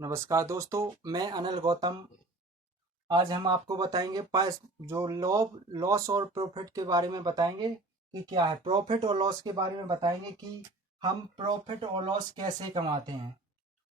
नमस्कार दोस्तों, मैं अनिल गौतम। आज हम आपको बताएंगे जो लॉस और प्रॉफिट के बारे में बताएंगे कि क्या है। प्रॉफिट और लॉस के बारे में बताएंगे कि हम प्रॉफिट और लॉस कैसे कमाते हैं।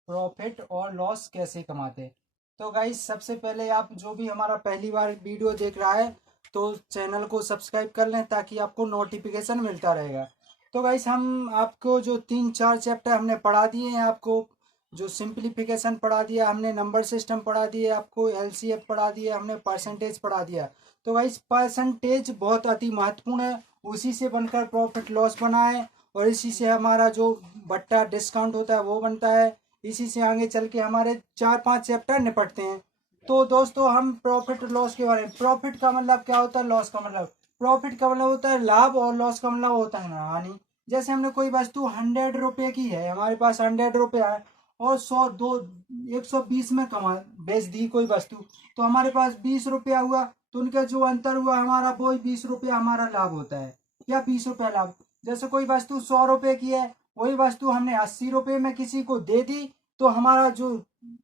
प्रॉफिट और लॉस कैसे कमाते हैं। तो गाइस, सबसे पहले आप जो भी हमारा पहली बार वीडियो देख रहा है तो चैनल को सब्सक्राइब कर लें ताकि आपको नोटिफिकेशन मिलता रहेगा। तो गाइस, हम आपको जो 3-4 चैप्टर हमने पढ़ा दिए हैं, आपको जो सिंप्लीफिकेशन पढ़ा दिया हमने, नंबर सिस्टम पढ़ा दिए आपको, एलसीएफ पढ़ा दिया हमने, परसेंटेज पढ़ा दिया। तो गाइस, परसेंटेज बहुत अति महत्वपूर्ण है। उसी से बनकर प्रॉफिट लॉस बना है और इसी से हमारा जो बट्टा डिस्काउंट होता है वो बनता है। इसी से आगे चल के हमारे 4-5 चैप्टर निपटते हैं। तो दोस्तों, हम प्रॉफिट लॉस के बारे में, प्रॉफिट का मतलब क्या होता है, लॉस का मतलब, प्रॉफिट का मतलब होता है लाभ और लॉस का मतलब होता है हानि। जैसे हमने कोई वस्तु 100 रुपये की है, हमारे पास 100 रुपया है और 120 में कमा बेच दी कोई वस्तु, तो हमारे पास 20 रुपया हुआ। तो उनका जो अंतर हुआ हमारा, वो 20 रुपया हमारा लाभ होता है या 20 रुपया लाभ। जैसे कोई वस्तु 100 रुपये की है, वही वस्तु हमने 80 रुपये में किसी को दे दी, तो हमारा जो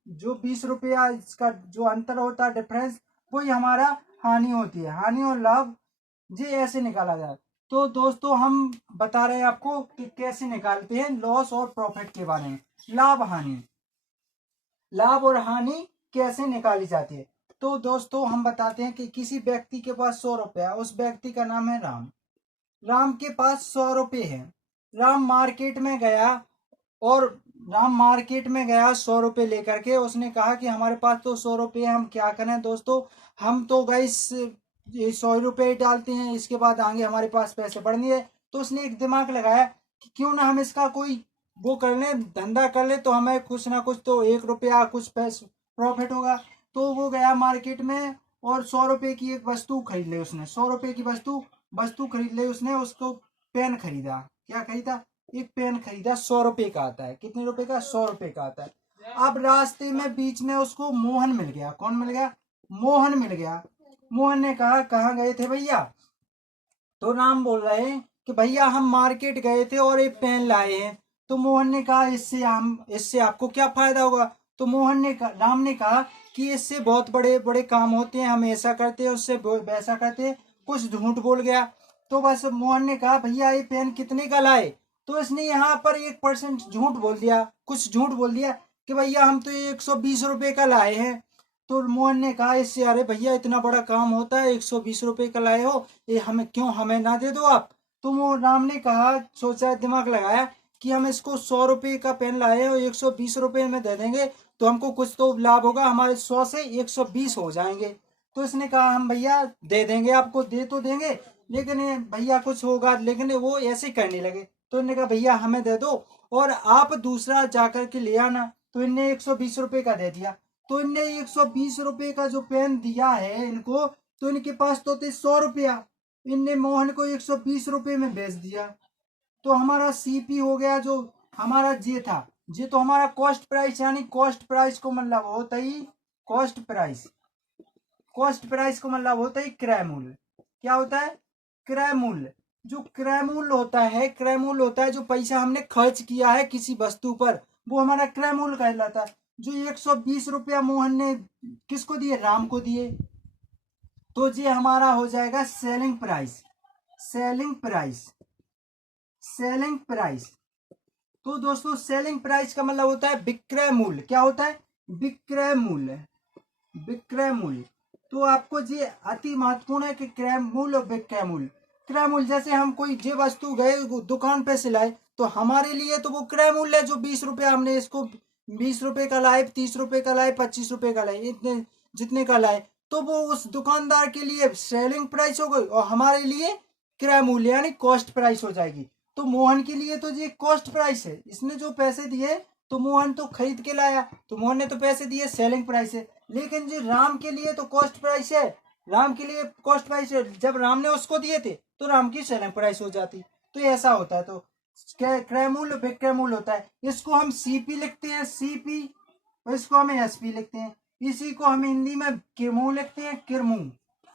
जो 20 रुपया इसका जो अंतर होता है, डिफरेंस, वही हमारा हानि होती है। हानि और लाभ जी ऐसे निकाला जाए। तो दोस्तों, हम बता रहे हैं आपको कि कैसे निकालते हैं लॉस और प्रॉफिट के बारे में। लाभ हानि, लाभ और हानि कैसे निकाली जाती है। तो दोस्तों, हम बताते हैं कि किसी व्यक्ति के पास 100 रुपया है। उस व्यक्ति का नाम है राम। राम के पास 100 रुपये है। राम मार्केट में गया और राम मार्केट में गया 100 रुपये लेकर के। उसने कहा कि हमारे पास तो 100 रुपये है, हम क्या करें दोस्तों, हम तो गाइस ये 100 रुपये ही डालते हैं, इसके बाद आगे हमारे पास पैसे बढ़ने है। तो उसने एक दिमाग लगाया कि क्यों ना हम इसका कोई वो कर लें, धंधा कर ले, तो हमें कुछ ना कुछ तो 1 रुपया कुछ पैसे प्रॉफिट होगा। तो वो गया मार्केट में और 100 रुपये की एक वस्तु खरीद ली उसने। 100 रुपये की वस्तु वस्तु खरीद ली उसने। उसको पेन खरीदा। क्या खरीदा? एक पेन खरीदा। 100 रुपये का आता है। कितने रुपए का? 100 रुपये का आता है। अब रास्ते में बीच में उसको मोहन मिल गया। कौन मिल गया? मोहन मिल गया। मोहन ने कहा, कहाँ गए थे भैया? तो राम बोल रहे हैं कि भैया हम मार्केट गए थे और एक पेन लाए हैं। तो मोहन ने कहा, इससे आपको क्या फायदा होगा? तो राम ने कहा कि इससे बहुत बड़े बड़े काम होते हैं, हम ऐसा करते हैं, उससे वैसा करते हैं। कुछ झूठ बोल गया। तो बस मोहन ने कहा, भैया ये पेन कितने का लाए? तो इसने यहाँ पर 1% झूठ बोल दिया, कुछ झूठ बोल दिया कि भैया हम तो 120 रुपये का लाए हैं। तो मोहन ने कहा इससे, अरे भैया इतना बड़ा काम होता है, 120 रुपये का लाए हो, ये हमें क्यों, हमें ना दे दो आप? तो वो राम ने कहा, सोचा, दिमाग लगाया कि हम इसको 100 रुपये का पेन लाए और 120 रुपये में दे देंगे तो हमको कुछ तो लाभ होगा, हमारे 100 से 120 हो जाएंगे। तो इसने कहा, हम भैया दे देंगे, आपको दे तो देंगे, लेकिन ये भैया कुछ होगा। लेकिन वो ऐसे करने लगे। तो इन्होंने कहा, भैया हमें दे दो और आप दूसरा जाकर के ले आना। तो इनने 120 रुपये का दे दिया। तो इनने 120 रुपये का जो पेन दिया है इनको, तो इनके पास तो थे 100 रुपया। इनने मोहन को 120 रुपये में बेच दिया। तो हमारा सीपी हो गया, जो हमारा जे था, जे तो हमारा कॉस्ट प्राइस, यानी कॉस्ट प्राइस को मतलब होता ही कॉस्ट प्राइस। कॉस्ट प्राइस को मतलब होता ही क्रय मूल्य। क्या होता है? क्रय मूल्य। जो क्रय मूल्य होता है, क्रय मूल्य होता है जो पैसा हमने खर्च किया है किसी वस्तु पर, वो हमारा क्रय मूल्य कहलाता है। जो 120 रुपया मोहन ने किसको दिए? राम को दिए। तो ये हमारा हो जाएगा selling price. Selling price. Selling price. तो दोस्तों, सेलिंग प्राइस का मतलब होता है विक्रय मूल्य। क्या होता है? विक्रय मूल्य। विक्रय मूल्य। तो आपको ये अति महत्वपूर्ण है कि क्रय मूल्य और विक्रय मूल्य। क्रय मूल्य, जैसे हम कोई जे वस्तु गए दुकान पे से लाए, तो हमारे लिए तो वो क्रय मूल्य है। जो 20 रुपया हमने इसको 20 रुपये का लाए, 30 रुपये का लाए, 25 रुपये का लाए, इतने जितने का लाए, तो वो उस दुकानदार के लिए सेलिंग प्राइस हो गई और हमारे लिए क्रय मूल्य यानी कॉस्ट प्राइस हो जाएगी। तो मोहन के लिए तो ये कॉस्ट प्राइस है, इसने जो पैसे दिए, तो मोहन तो खरीद के लाया, तो मोहन ने तो पैसे दिए, सेलिंग प्राइस है। लेकिन जी राम के लिए तो कॉस्ट प्राइस है। राम के लिए कॉस्ट प्राइस है। जब राम ने उसको दिए थे तो राम की सेलिंग प्राइस हो जाती। तो ऐसा होता है। तो क्रय मूल्य विक्रय मूल्य होता है। इसको हम सीपी लिखते हैं, सीपी, और इसको हम एसपी लिखते हैं। इसी को हम हिंदी में किरमू लिखते हैं, किरमू,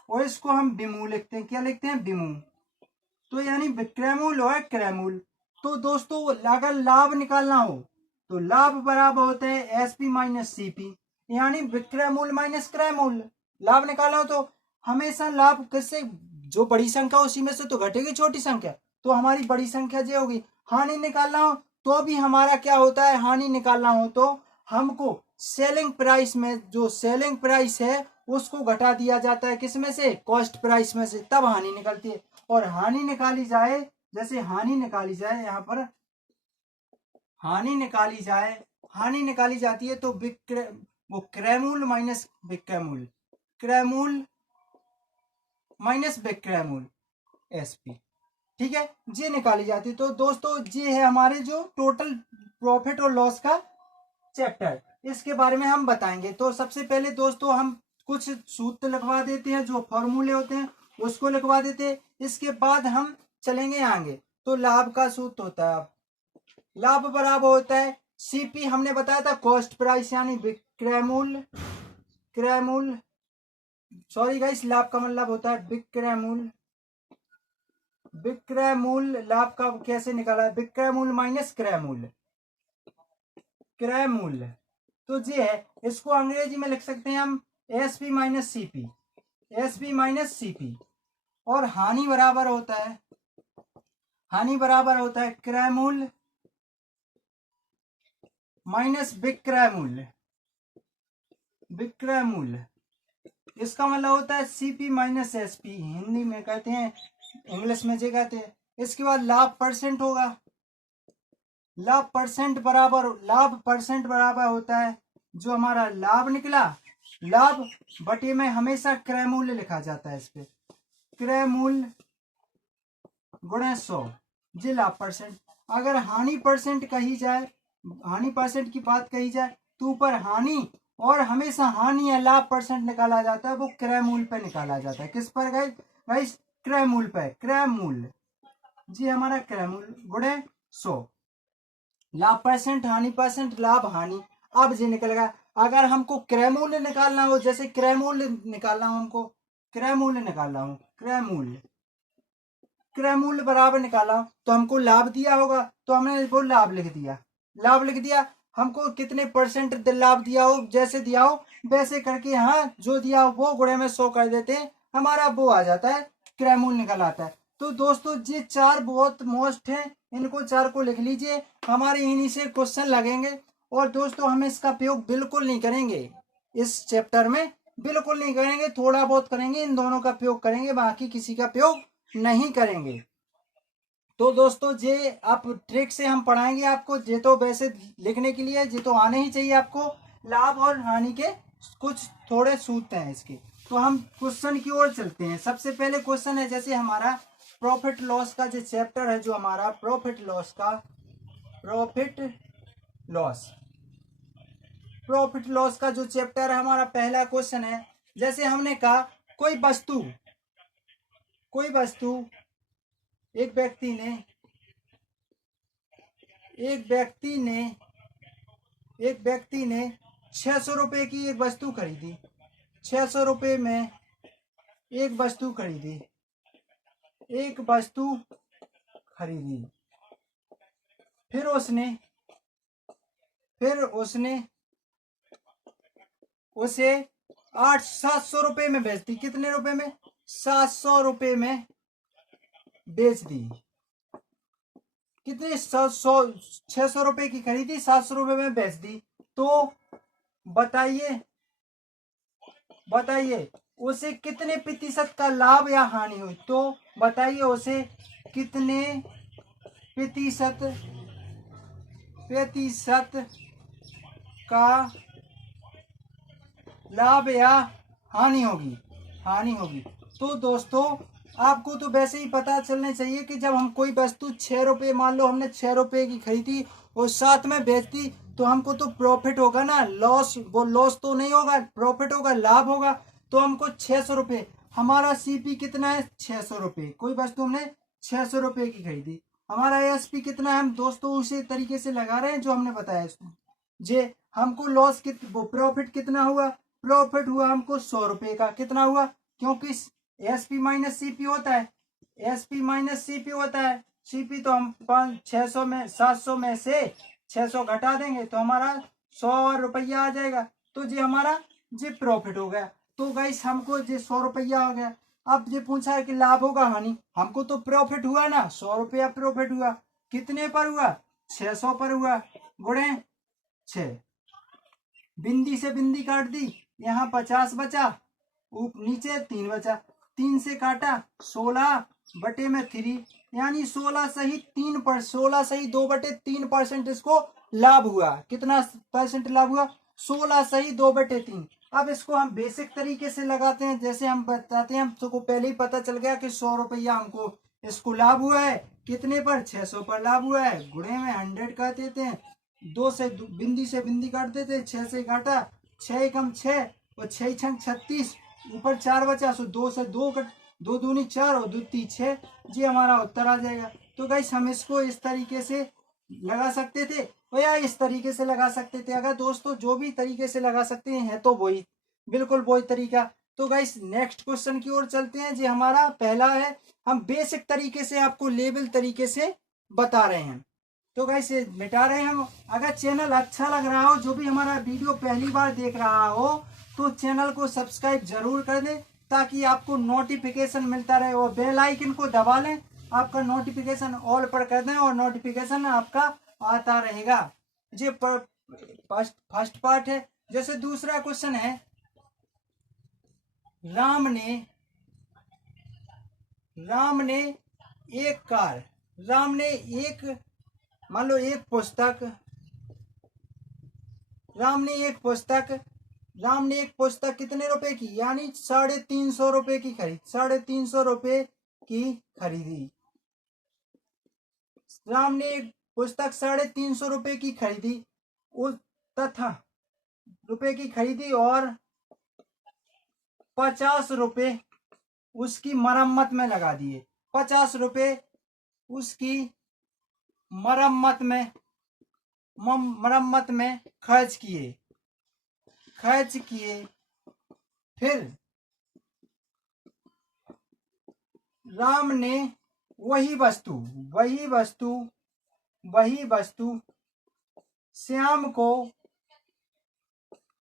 और इसको हम बिमू लिखते हैं। क्या लिखते हैं? बिमू। तो यानी विक्रय मूल्य और क्रय मूल्य। तो दोस्तों, अगर लाभ निकालना हो, तो लाभ बराबर होता है एसपी माइनस सीपी, यानी विक्रय मूल्य माइनस क्रय मूल्य। लाभ निकाला हो तो हमेशा लाभ किससे, जो बड़ी संख्या उसी में से तो घटेगी छोटी संख्या, तो हमारी बड़ी संख्या जो होगी। हानि निकालना हो तो भी हमारा क्या होता है, हानि निकालना हो तो हमको सेलिंग प्राइस में, जो सेलिंग प्राइस है उसको घटा दिया जाता है, किसमें से, कॉस्ट प्राइस में से, तब हानि निकलती है। और हानि निकाली जाए, जैसे हानि निकाली जाए, यहाँ पर हानि निकाली जाती है तो विक्रय, वो क्रय मूल्य माइनस विक्रय मूल्य, क्रय मूल्य माइनस विक्रय मूल्य एसपी, ठीक है, ये निकाली जाती है। तो दोस्तों ये है हमारे जो टोटल प्रॉफिट और लॉस का चैप्टर, इसके बारे में हम बताएंगे। तो सबसे पहले दोस्तों हम कुछ सूत्र लिखवा देते हैं, जो फॉर्मूले होते हैं उसको लिखवा देते हैं, इसके बाद हम चलेंगे आगे। तो लाभ का सूत्र होता है, लाभ बराबर होता है सीपी, हमने बताया था कॉस्ट प्राइस यानी विक्रय मूल्य, क्रय मूल्य, सॉरी गाइस, लाभ का मतलब होता है विक्रय मूल्य, विक्रय मूल्य। लाभ का कैसे निकाला है, विक्रय मूल्य माइनस क्रय मूल्य, क्रय मूल्य। तो ये है, इसको अंग्रेजी में लिख सकते हैं हम SP minus CP, SP minus CP. और हानि बराबर होता है, हानि बराबर होता है क्रय मूल्य माइनस विक्रय मूल्य, विक्रय मूल्य। इसका मतलब होता है सीपी माइनस एसपी, हिंदी में कहते हैं, इंग्लिश में जे कहते हैं। इसके बाद लाभ परसेंट होगा, लाभ परसेंट बराबर होता है जो हमारा लाभ निकला, लाभ बटे में हमेशा क्रय मूल्य लिखा जाता है, इस पे क्रय मूल्य गुणे 100, ये लाभ परसेंट। अगर हानि परसेंट कही जाए, हानि परसेंट की बात कही जाए तो ऊपर हानि, और हमेशा हानि या लाभ परसेंट निकाला जाता है वो क्रय मूल्य पे निकाला जाता है। किस पर गाइस, क्रय मूल्य पे, क्रय मूल्य जी हमारा क्रय मूल्य गुणे 100, लाभ परसेंट, हानि परसेंट, लाभ हानि। अब ये निकलेगा, अगर हमको क्रय मूल्य निकालना हो, जैसे क्रय मूल्य निकालना हो, हमको क्रय मूल्य निकालना हो, क्रय मूल्य, क्रय मूल्य बराबर निकाला तो हमको लाभ दिया होगा, तो हमने वो लाभ लिख दिया, लाभ लिख दिया। हमको कितने परसेंट लाभ दिया हो, जैसे दिया हो वैसे करके यहाँ जो दिया हो वो गुणे में 100 कर देते हैं, हमारा वो आ जाता है, क्रय मूल्य निकल आता है। तो दोस्तों ये चार बहुत मोस्ट है, इनको चार को लिख लीजिए, हमारे इन्हीं से क्वेश्चन लगेंगे। और दोस्तों हम इसका प्रयोग बिल्कुल नहीं करेंगे, इस चैप्टर में बिल्कुल नहीं करेंगे, थोड़ा बहुत करेंगे, इन दोनों का प्रयोग करेंगे, बाकी किसी का प्रयोग नहीं करेंगे। तो दोस्तों ये आप ट्रिक से हम पढ़ाएंगे आपको, ये तो वैसे लिखने के लिए ये तो आने ही चाहिए आपको, लाभ और हानि के कुछ थोड़े सूत्र हैं इसके। तो हम क्वेश्चन की ओर चलते हैं। सबसे पहले क्वेश्चन है, जैसे हमारा प्रॉफिट लॉस का जो चैप्टर है, जो हमारा प्रॉफिट लॉस का, प्रॉफिट लॉस का जो चैप्टर है, हमारा पहला क्वेश्चन है, जैसे हमने कहा कोई वस्तु, एक व्यक्ति ने 600 रुपए की एक वस्तु खरीदी, 600 रुपए में एक वस्तु खरीदी, फिर उसने उसे 700 रुपए में बेच दी। कितने रुपए में, 700 रुपए में बेच दी। कितने, 600 रुपए की खरीदी, 700 रुपए में बेच दी। तो बताइए उसे कितने प्रतिशत का लाभ या हानि हुई। तो बताइए उसे कितने प्रतिशत का लाभ या हानि होगी। तो दोस्तों आपको तो वैसे ही पता चलना चाहिए कि जब हम कोई वस्तु 6 रुपये, मान लो हमने 6 रुपये की खरीदी और 7 में बेचती, तो हमको तो प्रॉफिट होगा ना, लॉस, वो लॉस तो नहीं होगा, प्रॉफिट होगा, लाभ होगा। तो हमको 600 रुपये, हमारा सीपी कितना है, 600 रुपये, कोई वस्तु हमने 600 रुपये की खरीदी, हमारा एसपी कितना है, हम दोस्तों उसी तरीके से लगा रहे हैं जो हमने बताया इसमें। जे हमको लॉस प्रॉफिट कितना हुआ, प्रॉफिट हुआ हमको 100 रुपये का। कितना हुआ, क्योंकि एसपी माइनस सीपी होता है, एसपी माइनस सीपी होता है, सीपी तो हम 600 में 700 में से 600 घटा देंगे तो हमारा 100 रुपया आ जाएगा। तो ये हमारा ये प्रॉफिट हो गया। तो गाइस हमको ये 100 रुपया आ गया। अब ये पूछा है कि लाभ होगा हानि, हमको तो प्रॉफिट हुआ ना, 100 रुपया प्रॉफिट हुआ। कितने पर हुआ? 600 पर हुआ, गुणे 6। बिंदी से बिंदी काट दी, यहाँ 50 बचा, नीचे 3 बचा, 3 से काटा 16/3, यानी 16 सही इसको लाभ हुआ। कितना % लाभ हुआ? 16 सही 2/3। अब इसको हम बेसिक तरीके से लगाते हैं, जैसे हम बताते हैं, हमको पहले ही पता चल गया कि 100 रुपया हमको इसको लाभ हुआ है। कितने पर? 600 पर लाभ हुआ है, गुणे में 100 कर देते हैं, बिंदी से बिंदी काट देते, 6 से काटा, 6 एकम 6 और 6 छंग 36, ऊपर 4 बचा, सो 2 से 2 कट, 2 दूनी 4 और 2 तीन 6, जी हमारा उत्तर आ जाएगा। तो गाइस हम इसको इस तरीके से लगा सकते थे और या इस तरीके से लगा सकते थे। अगर दोस्तों जो भी तरीके से लगा सकते हैं तो वही, बिल्कुल वही तरीका। तो गाइस नेक्स्ट क्वेश्चन की ओर चलते हैं। जी हमारा पहला है, हम बेसिक तरीके से आपको लेवल तरीके से बता रहे हैं। तो गाइस ये मिटा रहे हैं हम। अगर चैनल अच्छा लग रहा हो, जो भी हमारा वीडियो पहली बार देख रहा हो, तो चैनल को सब्सक्राइब जरूर कर दें ताकि आपको नोटिफिकेशन मिलता रहे, और बेल आइकन को दबा लें, आपका नोटिफिकेशन ऑल पर कर दें और नोटिफिकेशन आपका आता रहेगा। ये फर्स्ट पार्ट है। जैसे दूसरा क्वेश्चन है, राम ने एक कार, राम ने एक, मान लो एक पुस्तक, राम ने एक पुस्तक कितने रुपए की, यानी 350 रुपए की खरीद, 350 रुपए की खरीदी। राम ने एक पुस्तक 350 रुपए की खरीदी, तथा रुपए की खरीदी और 50 रुपए उसकी मरम्मत में लगा दिए। 50 रुपए उसकी मरम्मत में खर्च किए। फिर राम ने वही वस्तु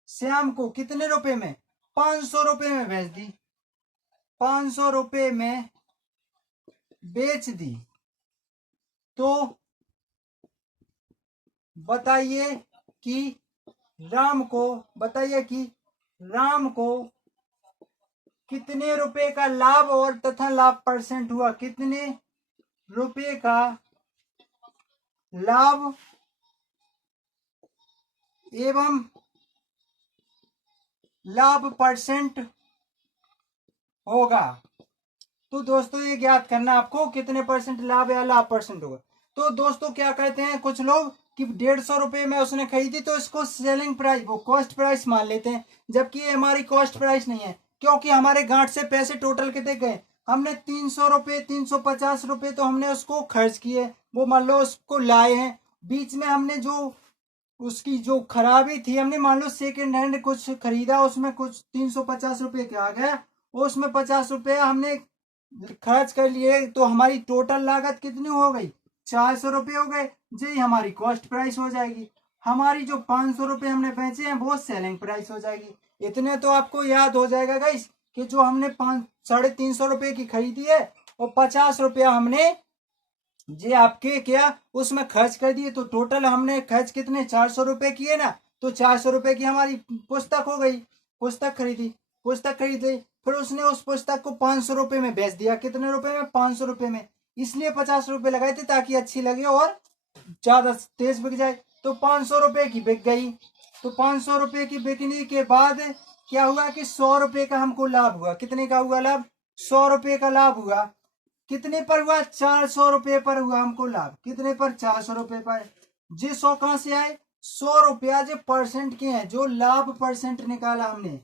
श्याम को कितने रुपए में? 500 रुपए में बेच दी। 500 रुपए में बेच दी। तो बताइए कि राम को कितने रुपए का लाभ और तथा लाभ % हुआ। कितने रुपए का लाभ एवं लाभ % होगा। तो दोस्तों ये ज्ञात करना आपको, कितने % लाभ या लाभ % होगा। तो दोस्तों क्या कहते हैं कुछ लोग कि 150 रुपए में उसने खरीदी, तो इसको सेलिंग प्राइस, वो कॉस्ट प्राइस मान लेते हैं, जबकि ये हमारी कॉस्ट प्राइस नहीं है, क्योंकि हमारे गांठ से पैसे टोटल कितने गए? हमने 300 रुपए, 350 रुपए तो हमने उसको खर्च किए, वो मान लो उसको लाए हैं। बीच में हमने जो उसकी जो खराबी थी, हमने मान लो सेकेंड हैंड कुछ खरीदा, उसमें कुछ 350 रुपए के आ गया, उसमें 50 रुपया हमने खर्च कर लिए, तो हमारी टोटल लागत कितनी हो गई? 400 रुपये हो गए, जी हमारी कॉस्ट प्राइस हो जाएगी। हमारी जो 500 रुपये हमने बेचे हैं वो सेलिंग प्राइस हो जाएगी। इतने तो आपको याद हो जाएगा गाइस कि जो हमने 350 रुपये की खरीदी है और 50 रुपया हमने जी आपके क्या उसमें खर्च कर दिए, तो टोटल हमने खर्च कितने? 400 रुपये किए ना। तो 400 रुपये की हमारी पुस्तक हो गई। पुस्तक खरीदी, फिर उसने उस पुस्तक को 500 रुपये में बेच दिया। कितने रुपए में? 500 रुपये में। इसलिए 50 रुपये लगाए थे ताकि अच्छी लगे और ज्यादा तेज बिक जाए। तो 500 रुपये की बिक गई। तो 500 रुपये की बिकने के बाद क्या हुआ कि 100 रुपये का हमको लाभ हुआ। कितने का हुआ लाभ? 100 रुपये का लाभ हुआ। कितने पर हुआ? 400 रुपये पर हुआ हमको लाभ। कितने पर? 400 रुपये पर। जी 100 कहां से आए? 100 रुपया जो % के हैं, जो लाभ % निकाला हमने,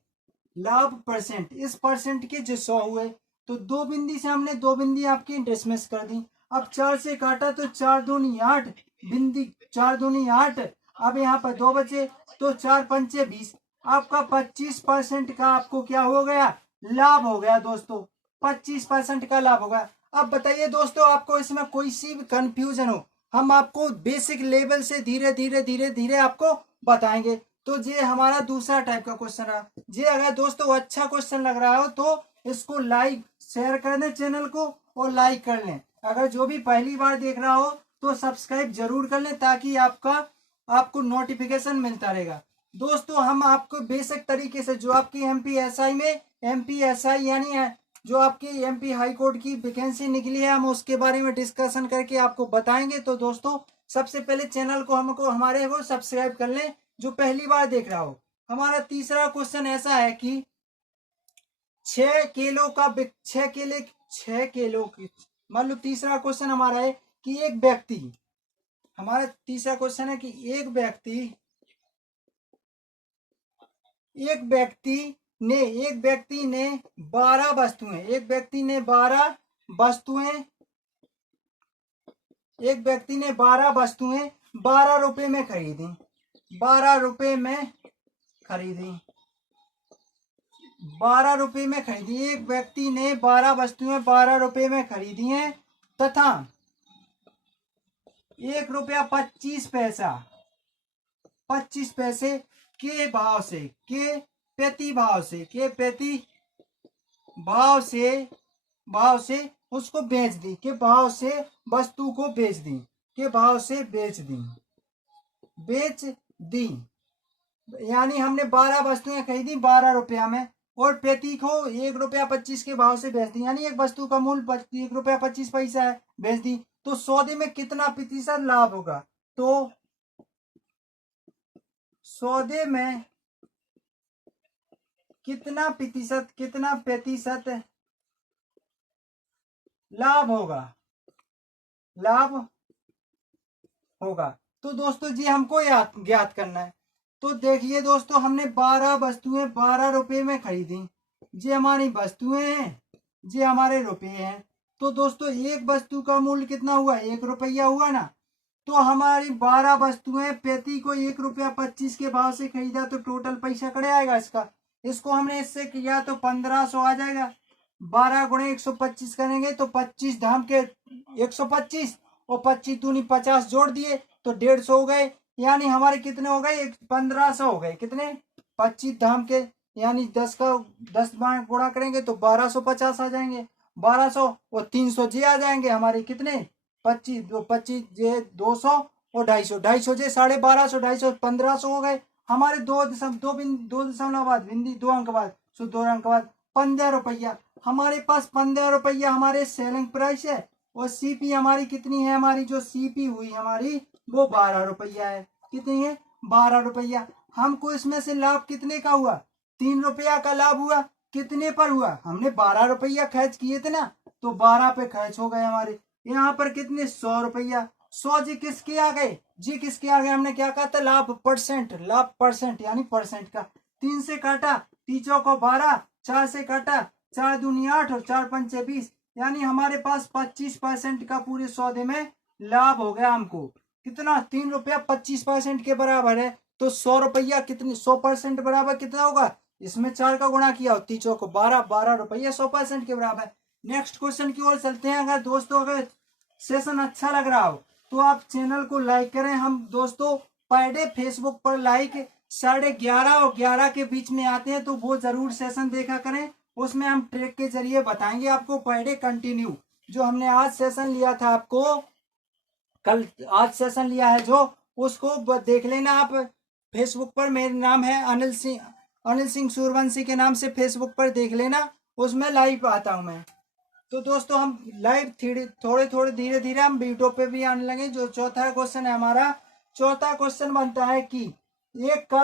लाभ %, इस % के जो 100 हुए, तो 2 बिंदी से हमने 2 बिंदी आपकी डिसमिस कर दी। अब 4 से काटा तो 4 दूनी 8 बिंदी, 4 दूनी 8। अब यहाँ पर 2 बचे, तो 4 पंचे 20। आपका 25% का आपको क्या हो गया? लाभ हो गया दोस्तों, 25% का लाभ होगा। अब बताइए दोस्तों, आपको इसमें कोई सी भी कंफ्यूजन हो, हम आपको बेसिक लेवल से धीरे धीरे धीरे धीरे आपको बताएंगे। तो ये हमारा दूसरा टाइप का क्वेश्चन रहा। ये अगर दोस्तों अच्छा क्वेश्चन लग रहा हो तो इसको लाइक शेयर कर दें चैनल को और लाइक कर लें। अगर जो भी पहली बार देख रहा हो तो सब्सक्राइब जरूर कर लें ताकि आपको नोटिफिकेशन मिलता रहेगा। दोस्तों हम आपको बेसिक तरीके से जो आपकी एमपीएसआई में एमपीएसआई यानी जो आपकी एमपी हाई कोर्ट की वैकेंसी निकली है हम उसके बारे में डिस्कशन करके आपको बताएंगे। तो दोस्तों सबसे पहले चैनल को हमको हमारे वो सब्सक्राइब कर लें जो पहली बार देख रहा हो। हमारा तीसरा क्वेश्चन ऐसा है कि 6 किलो की मान लो तीसरा क्वेश्चन हमारा है कि एक व्यक्ति ने 12 वस्तुएं एक व्यक्ति ने 12 वस्तुएं 12 रुपए में खरीदी 12 रुपए में खरीदी 12 रुपए में खरीदी। एक व्यक्ति ने 12 वस्तुएं 12 रुपए में खरीदी हैं तथा 1 रुपया 25 पैसे के भाव से उसको बेच दी के भाव से वस्तु को बेच दी यानी हमने 12 वस्तुएं खरीदी 12 रुपया में और प्रति को 1 रुपया 25 के भाव से बेच दी यानी एक वस्तु का मूल्य 1 रुपया 25 पैसा है, बेच दी। तो सौदे में कितना प्रतिशत लाभ होगा? तो सौदे में कितना प्रतिशत लाभ होगा। तो दोस्तों जी हमको ज्ञात करना है। तो देखिए दोस्तों हमने 12 वस्तुएं 12 रुपए में खरीदी, ये हमारी वस्तुएं हैं, ये हमारे रुपए हैं। तो दोस्तों एक वस्तु का मूल्य कितना हुआ? 1 रुपया हुआ ना। तो हमारी 12 वस्तुएं प्रति को 1 रुपया 25 के भाव से खरीदा तो टोटल पैसा कड़े आएगा इसको हमने इससे किया तो 1500 आ जाएगा। 12 गुणे 125 करेंगे तो 25 धाम के 125 और 25 दूनी 50 जोड़ दिए तो 150 हो गए। यानी हमारे कितने हो गए? 1500 हो गए। कितने? 25 धाम के यानी 10 गुणा करेंगे तो 1250 आ जाएंगे। 1200 और 300 जे आ जाएंगे हमारे कितने? 25 जे 200 और 250 जे 1250 250 1500 हो गए हमारे। 2 दशमलव बाद बिंदी 2 अंक बाद 2 अंक बाद 15 रुपया हमारे पास। 15 रुपया हमारे सेलिंग प्राइस है और सीपी हमारी कितनी है? हमारी जो सीपी हुई हमारी वो 12 रुपया है। कितनी है? 12 रुपया। हमको इसमें से लाभ कितने का हुआ? 3 रुपया का लाभ हुआ। कितने पर हुआ? हमने 12 रुपया खर्च किए थे ना तो 12 पे खर्च हो गए हमारे। यहाँ पर कितने? 100 रुपया। 100 जी किसके आ गए? हमने क्या कहा था? लाभ परसेंट यानी परसेंट का। 3 से काटा, तीचों को 12, 4 से काटा, 4 दूनी 8 और 4 पंचे 20 यानी हमारे पास 25% का पूरे सौदे में लाभ हो गया हमको। कितना? 3 रुपया 25% के बराबर है। तो 100 रुपया कितनी 100% बराबर कितना होगा? इसमें 4 का गुणा किया और तीचों को 12 रुपया 100% के बराबर। नेक्स्ट क्वेश्चन की ओर चलते हैं। अगर दोस्तों अगर सेशन अच्छा लग रहा हो तो आप चैनल को लाइक करें। हम दोस्तों पर डे फेसबुक पर लाइक 11:30 और 11 के बीच में आते हैं तो वो जरूर सेशन देखा करें। उसमें हम ट्रैक के जरिए बताएंगे आपको पर डे कंटिन्यू। जो हमने आज सेशन लिया था आपको आज सेशन लिया है जो उसको देख लेना आप फेसबुक पर। मेरा नाम है अनिल सिंह सूर्यवंशी के नाम से फेसबुक पर देख लेना, उसमें लाइव आता हूं मैं। तो दोस्तों हम लाइव थोड़े धीरे धीरे हम वीडियो पे भी आने लगे। जो चौथा क्वेश्चन है हमारा, चौथा क्वेश्चन बनता है कि एक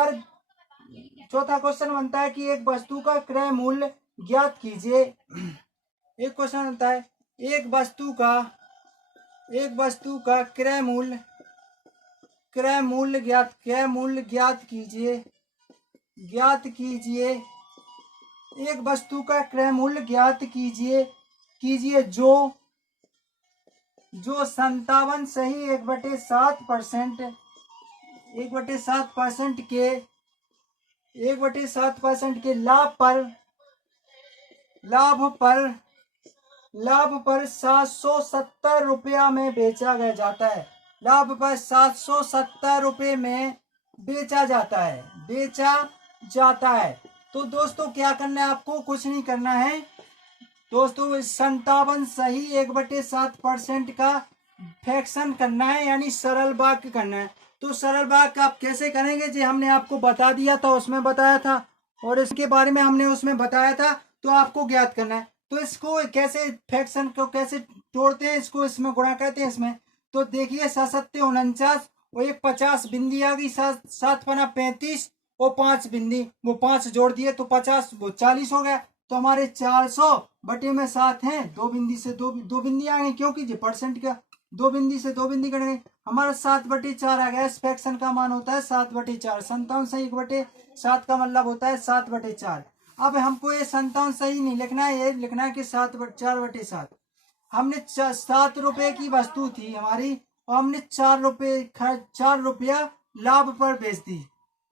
वस्तु का क्रय मूल्य ज्ञात कीजिए। एक क्वेश्चन बनता है एक वस्तु का क्रय मूल्य ज्ञात कीजिए। एक वस्तु का क्रय मूल्य ज्ञात कीजिए जो 57 सही 1/7% के लाभ पर 770 रुपया में बेचा जाता है। लाभ पर 770 रुपये में बेचा जाता है। तो दोस्तों क्या करना है आपको, कुछ नहीं करना है दोस्तों, 57 सही 1/7% का फ्रैक्शन करना है, यानी सरल वाक्य करना है। तो सरल वाक्य आप कैसे करेंगे जी, हमने आपको बता दिया था, उसमें बताया था, और इसके बारे में हमने उसमें बताया था, तो आपको ज्ञात करना है। तो इसको कैसे, फ्रैक्शन को कैसे तोड़ते हैं, इसको इसमें गुणा करते हैं इसमें। तो देखिए 7×7 वो एक 50 बिंदी आ गई, 7×5 = 35, वो 5 बिंदी, वो 5 जोड़ दिए तो 50, वो 40 हो गया। तो हमारे 400/7 हैं, दो बिंदी से दो बिंदी आ गई, क्योंकि जी परसेंट का दो बिंदी से दो बिंदी कट गई, हमारा 7/4 आ गया। इस फ्रैक्शन का मान होता है 7/4, 57 सही 1/7 का मतलब होता है 7/4। अब हमको ये 57 सही नहीं लिखना है, ये लिखना है कि 4/7। हमने 7 रुपए की वस्तु थी हमारी, और हमने 4 रुपया लाभ पर बेच दी,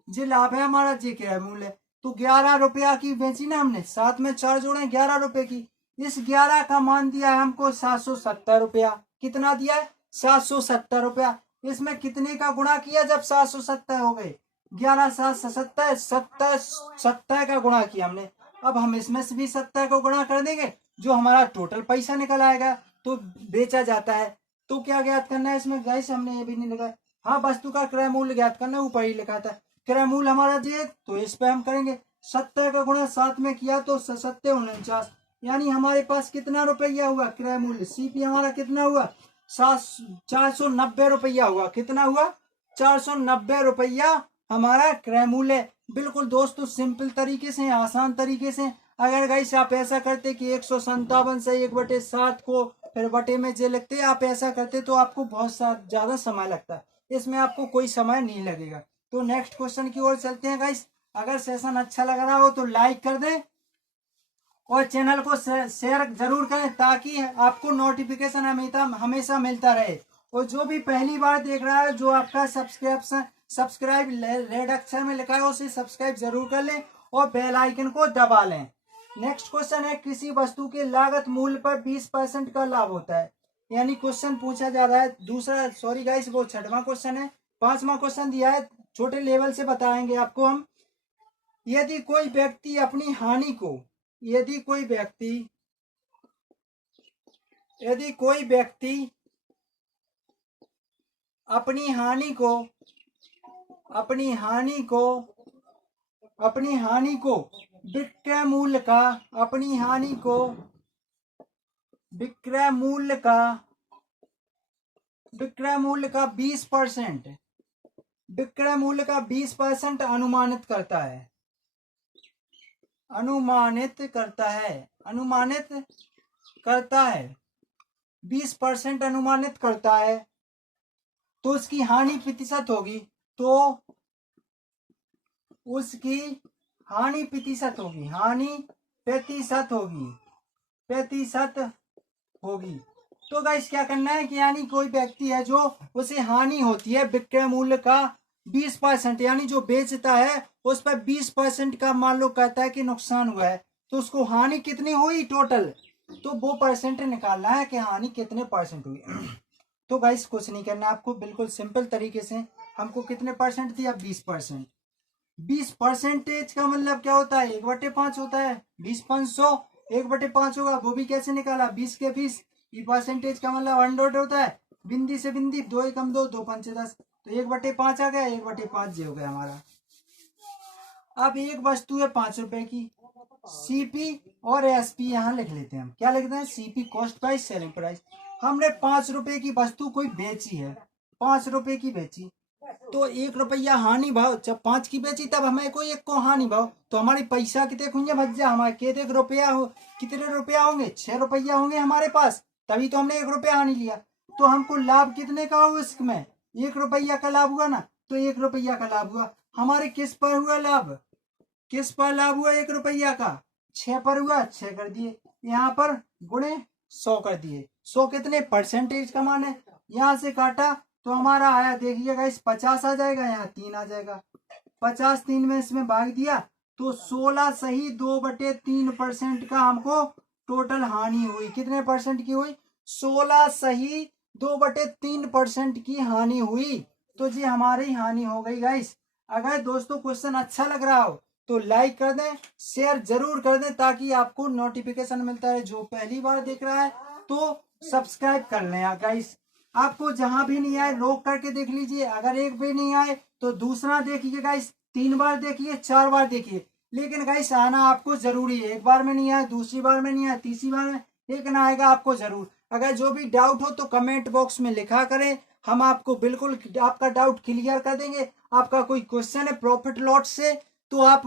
जी लाभ है हमारा, जी क्या है मूल्य। तो 11 रुपया की बेची ना हमने, 7 में 4 जोड़े 11 रुपए की। इस 11 का मान दिया है हमको 770 रुपया। कितना दिया है, 770 रुपया। इसमें कितने का गुणा किया जब 770 हो गए, 11 7 70 70 70 का गुणा किया हमने। अब हम इसमें से भी 70 को गुणा कर देंगे, जो हमारा टोटल पैसा निकल आएगा, तो बेचा जाता है। तो क्या ज्ञात करना है इसमें गाइस, हमने ये भी नहीं लिखा है। हाँ, वस्तु का क्रय मूल्य ज्ञात करना, ऊपर ही लिखा था क्रय मूल्य हमारा जी, तो इस पे हम करेंगे 70 का गुणा 7 में किया तो 7×7 = 49, यानी हमारे पास कितना रुपया हुआ क्रय मूल्य, सीपी हमारा कितना हुआ, 490 रुपया हुआ। कितना हुआ, 490 रुपया हमारा क्रय मूल्य। बिल्कुल दोस्तों सिंपल तरीके से, आसान तरीके से। अगर गाइस आप ऐसा करते कि 157 से 1/7 को फिर बटे में जे लिखते, आप ऐसा करते तो आपको बहुत ज्यादा समय लगता है, इसमें आपको कोई समय नहीं लगेगा। तो नेक्स्ट क्वेश्चन की ओर चलते हैं गाइस। अगर सेशन अच्छा लग रहा हो तो लाइक कर दें, और चैनल को शेयर जरूर करें, ताकि आपको नोटिफिकेशन हमेशा मिलता रहे। और जो भी पहली बार देख रहा है, जो आपका सब्सक्राइब रेड अक्षर में लिखा है, उसे सब्सक्राइब जरूर कर लें और बेल आइकन को दबा लें। नेक्स्ट क्वेश्चन है, किसी वस्तु के लागत मूल्य पर 20% का लाभ होता है, यानी क्वेश्चन पूछा जा रहा है दूसरा, सॉरी गाइस वो 6वां क्वेश्चन है। 5वां क्वेश्चन दिया है, छोटे लेवल से बताएंगे आपको हम। यदि कोई व्यक्ति अपनी हानि को, यदि कोई व्यक्ति अपनी हानि को विक्रय मूल्य का, अपनी हानि को विक्रय मूल्य का 20%, विक्रय मूल्य का 20% अनुमानित करता है, अनुमानित करता है 20% अनुमानित करता है, तो उसकी हानि प्रतिशत होगी, तो उसकी हानि प्रतिशत होगी। तो गाइस क्या करना है कि यानी कोई व्यक्ति है जो उसे हानि होती है विक्रय मूल्य का 20%, यानी जो बेचता है उस पर 20% का मान लो कहता है कि नुकसान हुआ है, तो उसको हानि कितनी हुई टोटल, तो वो परसेंट निकालना है कि हानि कितने परसेंट हुई। तो गाइस कुछ नहीं करना आपको, बिल्कुल सिंपल तरीके से हमको कितने परसेंट दिया, 20%। 20% का मतलब क्या होता है, 1/5 होता है। 20/500 1/5 होगा, वो भी कैसे निकाला, 20 के 20। ये परसेंटेज का मतलब 100 होता है, बिंदी से बिंदी, 2 एकम 2, 2 पंचे 10, तो 1/5 आ गया, 1/5 ये हो गया हमारा। अब एक वस्तु है 5 रुपए की, सीपी और एसपी यहाँ लिख लेते हैं हम। क्या लिखते हैं, CP cost price, selling price. हमने 5 रुपए की वस्तु कोई बेची है, 5 रुपए की बेची, तो 1 रुपया हानि भाव, जब 5 की बेची तब हमें कोई 1 को हानि भाव, तो हमारी पैसा कितने खुंजे भज्जा, हमारे कितने रुपया कितने रुपया होंगे, 6 रुपया होंगे हमारे पास, तभी तो हमने 1 रुपया हानि लिया। तो हमको लाभ कितने का हुआ, इसमें 1 रुपया का लाभ हुआ ना, तो 1 रुपया का लाभ हुआ। हमारे किस पर हुआ लाभ, किस पर लाभ हुआ 1 रुपया का, 6 पर हुआ, 6 कर दिए, यहाँ पर गुणे 100 कर दिए। 100 कितने परसेंटेज का मान है, यहाँ से काटा तो हमारा आया, देखिएगा इस 50 आ जाएगा, यहाँ 3 आ जाएगा, 50 3 में इसमें भाग दिया तो 16 सही 2/3% का हमको टोटल हानि हुई। कितने परसेंट की हुई, 16 सही 2/3% की हानि हुई। तो जी हमारी हानि हो गई गाइस। अगर दोस्तों क्वेश्चन अच्छा लग रहा हो तो लाइक कर दें, शेयर जरूर कर दें ताकि आपको नोटिफिकेशन मिलता है। जो पहली बार देख रहा है तो सब्सक्राइब कर लें गाइस। आपको जहां भी नहीं आए रोक करके देख लीजिए, अगर एक भी नहीं आए तो दूसरा देखिए गाइस, 3 बार देखिए, 4 बार देखिए, लेकिन गाइस आना आपको जरूरी है। एक बार में नहीं आए, दूसरी बार में नहीं आए, तीसरी बार में एक ना आएगा आपको जरूर। अगर जो भी डाउट हो तो कमेंट बॉक्स में लिखा करें, हम आपको बिल्कुल आपका डाउट क्लियर कर देंगे। आपका कोई क्वेश्चन है प्रॉफिट लॉस से तो आप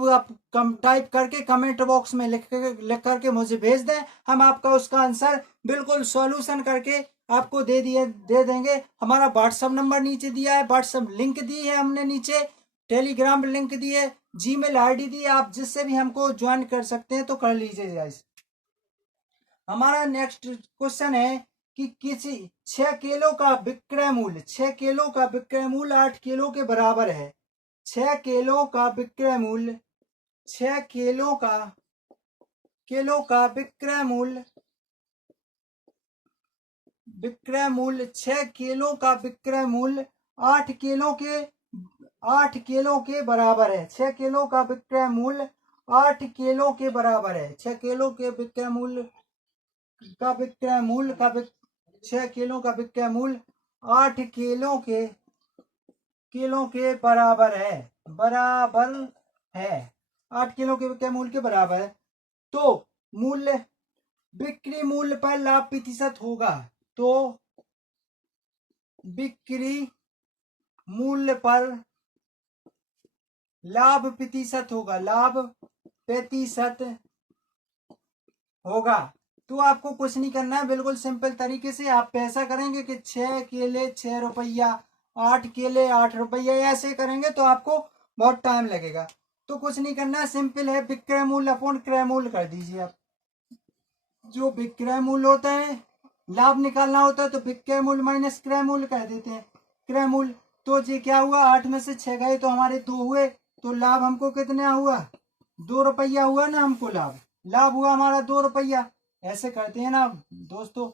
कम टाइप करके कमेंट बॉक्स में लिख करके मुझे भेज दें, हम आपका उसका आंसर बिल्कुल सॉल्यूशन करके आपको दे देंगे। हमारा व्हाट्सएप नंबर नीचे दिया है, व्हाट्सएप लिंक दी है हमने नीचे, टेलीग्राम लिंक दी है, जीमेल आईडी दी है, आप जिससे भी हमको ज्वाइन कर सकते हैं तो कर लीजिए गाइस। हमारा नेक्स्ट क्वेश्चन है कि किसी 6 किलो का विक्रय मूल्य 8 किलो के बराबर है। 6 किलो का विक्रय मूल्य 6 किलो का विक्रय मूल्य 6 किलो का विक्रय मूल्य 8 किलो के बराबर है। 6 किलो का विक्रय मूल्य 8 किलो के बराबर है। 6 किलो के विक्रय मूल्य का विक्रय मूल्य का 6 किलो का विक्रय मूल्य 8 किलो के बराबर है। 8 किलो के विक्रय मूल्य के बराबर है। तो बिक्री मूल्य पर लाभ प्रतिशत होगा। तो बिक्री मूल्य पर लाभ प्रतिशत होगा। तो आपको कुछ नहीं करना है, बिल्कुल सिंपल तरीके से आप ऐसा करेंगे कि 6 केले 6 रुपया, 8 केले 8 रुपया, ऐसे करेंगे तो आपको बहुत टाइम लगेगा। तो कुछ नहीं करना है, सिंपल है, विक्रय मूल्य अपॉन क्रय मूल्य कर दीजिए आप। जो विक्रय मूल्य होता है, लाभ निकालना होता है तो विक्रय मूल्य माइनस क्रय मूल्य कह देते हैं। क्रय मूल्य तो जी क्या हुआ, 8 में से 6 गए तो हमारे 2 हुए, तो लाभ हमको कितना हुआ, 2 रुपया हुआ ना हमको लाभ हुआ हमारा 2 रुपया। ऐसे करते हैं ना दोस्तों,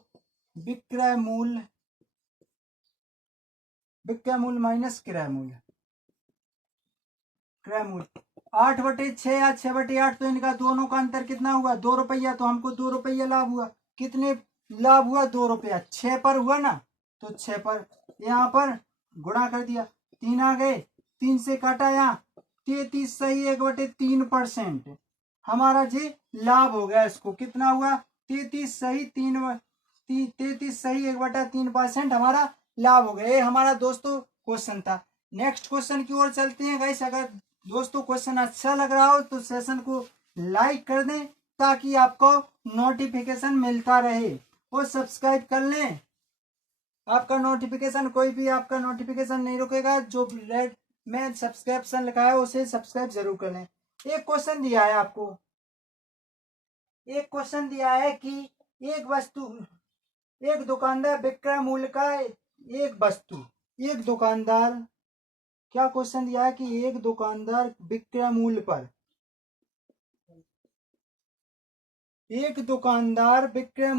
विक्रय मूल्य माइनस क्रय मूल्य। 8/6 या 6/8, तो इनका दोनों का अंतर कितना हुआ, 2 रुपया, तो हमको 2 रुपया लाभ हुआ। कितने लाभ हुआ, 2 रुपया, 6 पर हुआ ना, तो 6 पर यहाँ पर गुणा कर दिया, 3 आ गए, 3 से काटा यहाँ, 33 सही 1/3% हमारा जी लाभ हो गया। इसको कितना हुआ, 33 सही 1/3% हमारा लाभ हो गया। ये हमारा दोस्तों क्वेश्चन था। नेक्स्ट क्वेश्चन की ओर चलते हैं गाइस। अगर दोस्तों क्वेश्चन अच्छा लग रहा हो तो सेशन को लाइक कर दें ताकि आपको नोटिफिकेशन मिलता रहे, और सब्सक्राइब कर लें। आपका नोटिफिकेशन नहीं रुकेगा। जो रेड में सब्सक्रिप्शन लिखा है उसे सब्सक्राइब जरूर कर लें। एक क्वेश्चन दिया है कि एक दुकानदार विक्रय मूल्य का एक दुकानदार, क्या क्वेश्चन दिया है कि एक दुकानदार विक्रय मूल्य पर एक दुकानदार विक्रय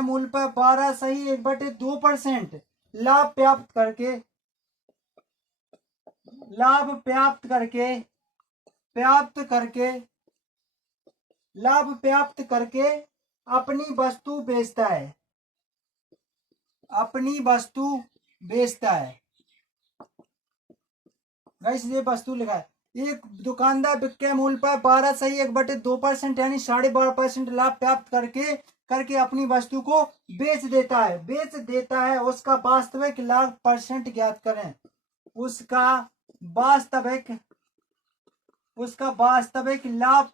मूल्य पर 12 सही 1/2% लाभ प्राप्त करके अपनी वस्तु बेचता है। गाइस ये वस्तु लिखा है, एक दुकानदार विक्रय मूल्य पर 12 सही 1/2% यानी 12.5% लाभ प्राप्त करके अपनी वस्तु को बेच देता है। उसका वास्तविक लाभ परसेंट ज्ञात करें। उसका वास्तविक लाभ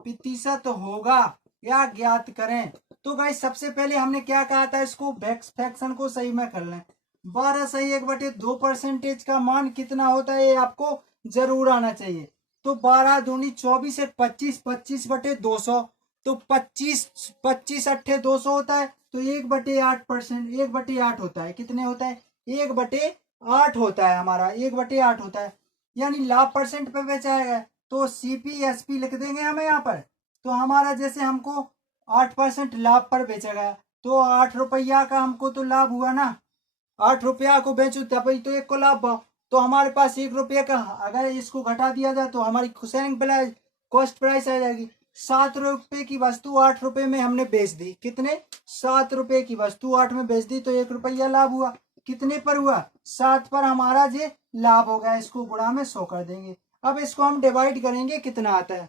प्रतिशत होगा या ज्ञात करें। तो गाइस सबसे पहले हमने क्या कहा था, इसको फ्रैक्शन को सही में कर लें। 12 सही 1/2% का मान कितना होता है ये आपको जरूर आना चाहिए। तो 12 दूनी 24 से 25, 25/200, तो 25 25 अट्ठे 200 होता है, तो 1/8%, 1/8 होता है। कितने होता है? 1/8 होता है हमारा, 1/8 होता है। यानी लाभ परसेंट पे बेचा है, तो CPSP लिख देंगे हमें यहाँ पर। तो हमारा जैसे हमको 8% लाभ पर बेचा गया, तो 8 रुपया का हमको तो लाभ हुआ ना। 8 रुपया को बेचू तभी तो 1 को लाभ पाओ। तो हमारे पास 1 रुपये का, अगर इसको घटा दिया जाए तो हमारी सेलिंग प्राइस, कॉस्ट प्राइस आ जाएगी। 7 रुपये की वस्तु 8 रुपये में हमने बेच दी। कितने? 7 रुपये की वस्तु 8 में बेच दी, तो 1 रुपया लाभ हुआ। कितने पर हुआ? 7 पर हमारा जे लाभ हो गया। इसको गुणा में 100 कर देंगे। अब इसको हम डिवाइड करेंगे, कितना आता है?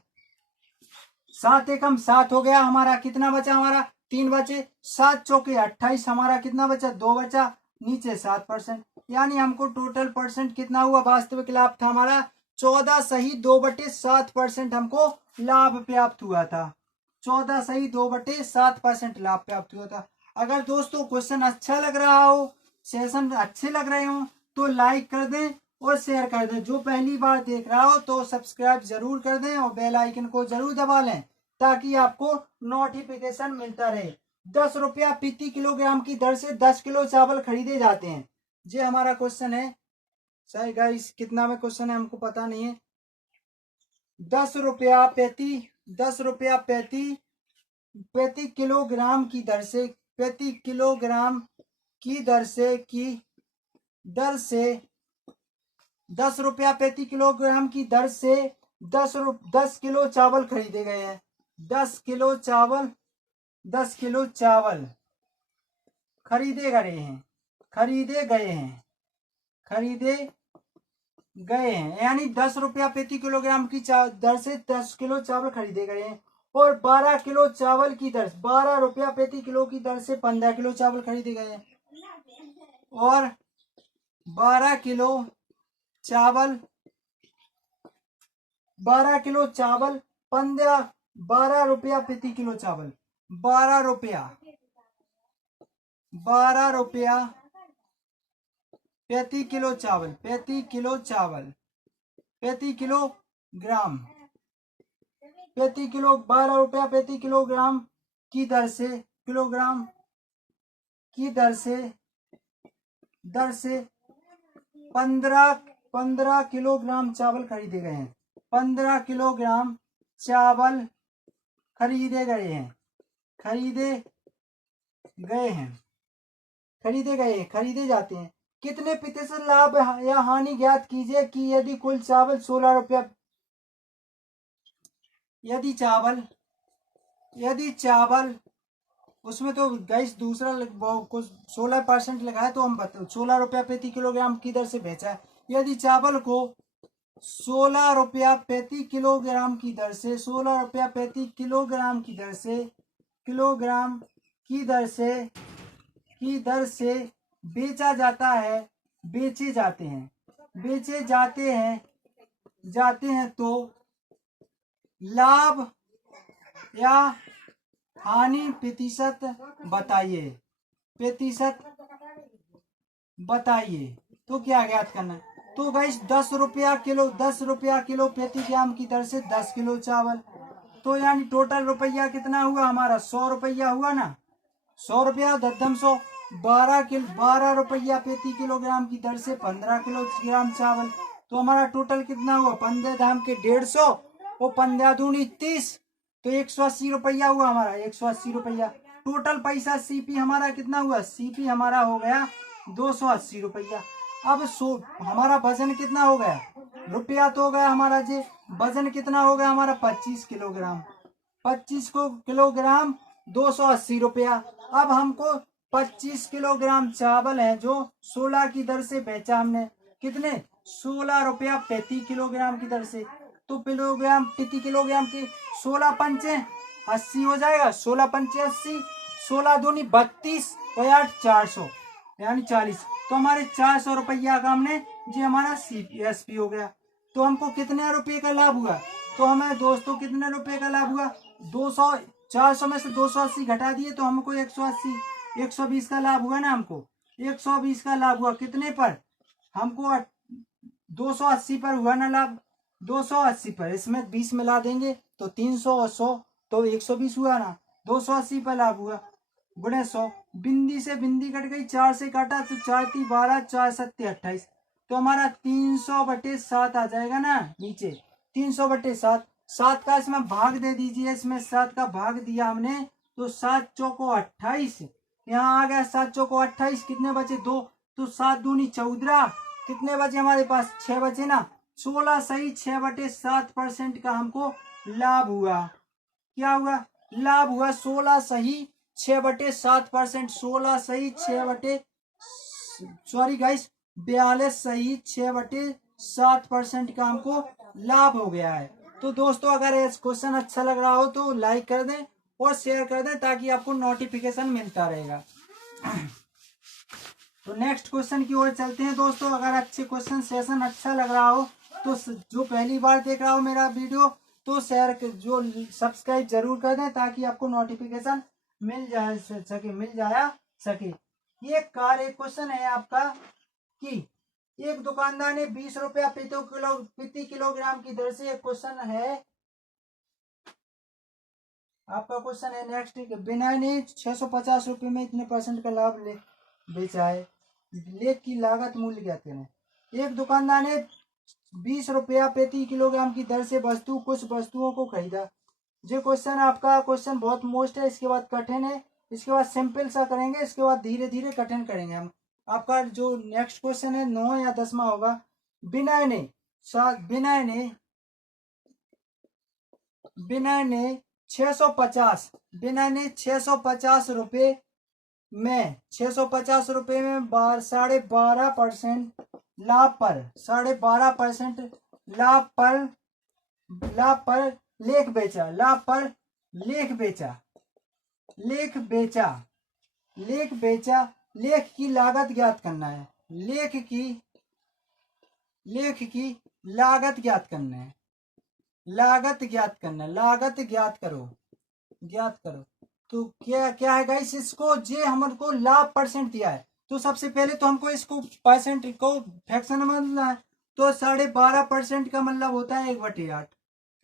7 एकम 7 हो गया हमारा। कितना बचा हमारा? 3 बचे। 7 चौके 28, हमारा कितना बचा? 2 बचा। नीचे 7%, यानी हमको टोटल परसेंट कितना हुआ? वास्तविक लाभ था हमारा 14 सही 2/7% हमको लाभ प्राप्त हुआ था। 14 सही 2/7% लाभ प्राप्त हुआ था। अगर दोस्तों क्वेश्चन अच्छा लग रहा हो, सेशन अच्छे लग रहे हो, तो लाइक कर दें और शेयर कर दें। जो पहली बार देख रहा हो तो सब्सक्राइब जरूर कर दें और बेल आइकन को जरूर दबा लें, ताकि आपको नोटिफिकेशन मिलता रहे। 10 रुपया प्रति किलोग्राम की दर से 10 किलो चावल खरीदे जाते हैं। ये हमारा क्वेश्चन है। सही गाइस, कितना में क्वेश्चन है हमको पता नहीं है। 10 रुपया प्रति किलोग्राम की दर से, प्रति किलोग्राम की दर से 10 रुपया प्रति किलोग्राम की दर से 10 किलो चावल खरीदे गए हैं। 10 किलो चावल खरीदे गए हैं, यानी 10 रुपया प्रति किलोग्राम की दर से 10 किलो चावल खरीदे गए हैं। और 12 किलो चावल की दर, 12 रुपया प्रति किलो की दर से 15 किलो चावल खरीदे गए हैं। और 12 किलो चावल 12 रुपया प्रति किलो चावल, 12 रुपया प्रति किलो चावल, प्रति किलोग्राम, 12 रुपया प्रति किलोग्राम की दर से 15 किलोग्राम चावल खरीदे गए हैं। 15 किलोग्राम चावल खरीदे जाते हैं। कितने प्रतिशत लाभ या हानि ज्ञात कीजिए कि यदि कुल चावल 16 रुपया, यदि चावल उसमें तो गैस दूसरा कुछ 16% लगाया, तो हम 16 रुपया प्रति किलोग्राम की दर से बेचा है। यदि चावल को 16 रुपया प्रति किलोग्राम की दर से 16 रुपया प्रति किलोग्राम की दर से बेचे जाते हैं तो लाभ या हानि प्रतिशत बताइए। तो क्या ज्ञात करना है? तो गाइस 10 रुपया किलो प्रति ग्राम की दर से 10 किलो चावल, तो यानी टोटल रुपया कितना हुआ हमारा? 100 रुपया हुआ ना। 100 रुपया 10 12 रुपया प्रति किलोग्राम की दर से 15 किलोग्राम चावल, तो हमारा टोटल कितना हुआ? 15 दाम के 150 और 15 दूनी 30, तो 180 रुपया हुआ हमारा। 180 रुपया टोटल पैसा। CP हमारा कितना हुआ? CP हमारा हो गया 280 रुपया। अब हमारा वजन कितना हो गया? रुपया तो हो गया हमारा जी, वजन कितना हो गया हमारा? 25 किलोग्राम। 25 किलोग्राम 280 रुपया। अब हमको 25 किलोग्राम चावल है जो 16 की दर से बेचा हमने। कितने? 16 रुपया प्रति किलोग्राम की दर से। तो किलोग्राम प्रति किलोग्राम की 16 पंचे 80 हो जाएगा। 16 पंचे 80, 16 दूनी 32 और 8 400, यानी 40। तो हमारे 400 रुपया का हमने, जी हमारा CPSP हो गया। तो हमको कितने रुपये का लाभ हुआ? तो हमें दोस्तों कितने रुपये का लाभ हुआ? 200, 400 में से 280 घटा दिए तो हमको 180, 120 का लाभ हुआ ना। हमको 120 का लाभ हुआ। कितने पर? हमको 280 पर हुआ ना लाभ। 280 पर इसमें 20 मिला देंगे तो 300 और 100, तो 120 हुआ ना, 280 पर लाभ हुआ, गुणे 100, बिंदी से बिंदी कट गई, 4 से काटा तो 4 × 12, 4 × 7 = 28, तो हमारा 300/7 आ जाएगा ना नीचे, 300/7। 7 का इसमें भाग दे दीजिए, इसमें 7 का भाग दिया हमने तो 7 चौको 28, यहाँ आ गया 7 चौको 28, कितने बचे 2, तो 7 दूनी 14, कितने बचे हमारे पास 6 बचे ना, 16 सही 6/7% का हमको लाभ हुआ। क्या हुआ, लाभ हुआ 16 सही 6/7%, 16 सही 42 सही 6/7% का हमको लाभ हो गया है। तो दोस्तों अगर ये क्वेश्चन अच्छा लग रहा हो तो लाइक कर दें और शेयर कर दें ताकि आपको नोटिफिकेशन मिलता रहेगा। तो नेक्स्ट क्वेश्चन की ओर चलते हैं दोस्तों। अगर अच्छे क्वेश्चन सेशन अच्छा लग रहा हो तो जो पहली बार देख रहा हो मेरा वीडियो तो शेयर जो सब्सक्राइब जरूर कर दें ताकि आपको नोटिफिकेशन मिल जाया सके। ये एक क्वेश्चन है आपका कि एक दुकानदार ने 20 रुपया प्रति किलोग्राम की दर से, एक क्वेश्चन है आपका, क्वेश्चन है नेक्स्ट, विनय ने 650 रुपये में इतने % का लाभ बेचा है, लेख की लागत मूल्य ज्ञात करें। एक दुकानदार ने 20 रुपया प्रति किलोग्राम की दर से कुछ वस्तुओं को खरीदा। जो क्वेश्चन आपका क्वेश्चन बहुत मोस्ट है, इसके बाद कठिन है, इसके बाद सिंपल सा करेंगे, इसके बाद धीरे धीरे कठिन करेंगे हम। आपका जो नेक्स्ट क्वेश्चन है 9 या 10वां होगा। विनय ने 650 रुपये में 12.5% लाभ पर 12.5% लाभ पर लेख बेचा। लेख की लागत ज्ञात करना है, लेख की लागत ज्ञात करना है, लागत ज्ञात करो। तो क्या है गाइस, इसको जे हमको लाभ % दिया है तो सबसे पहले तो हमको इसको % को फ्रैक्शन में बदलना है। तो 12.5% का मतलब होता है 1/8,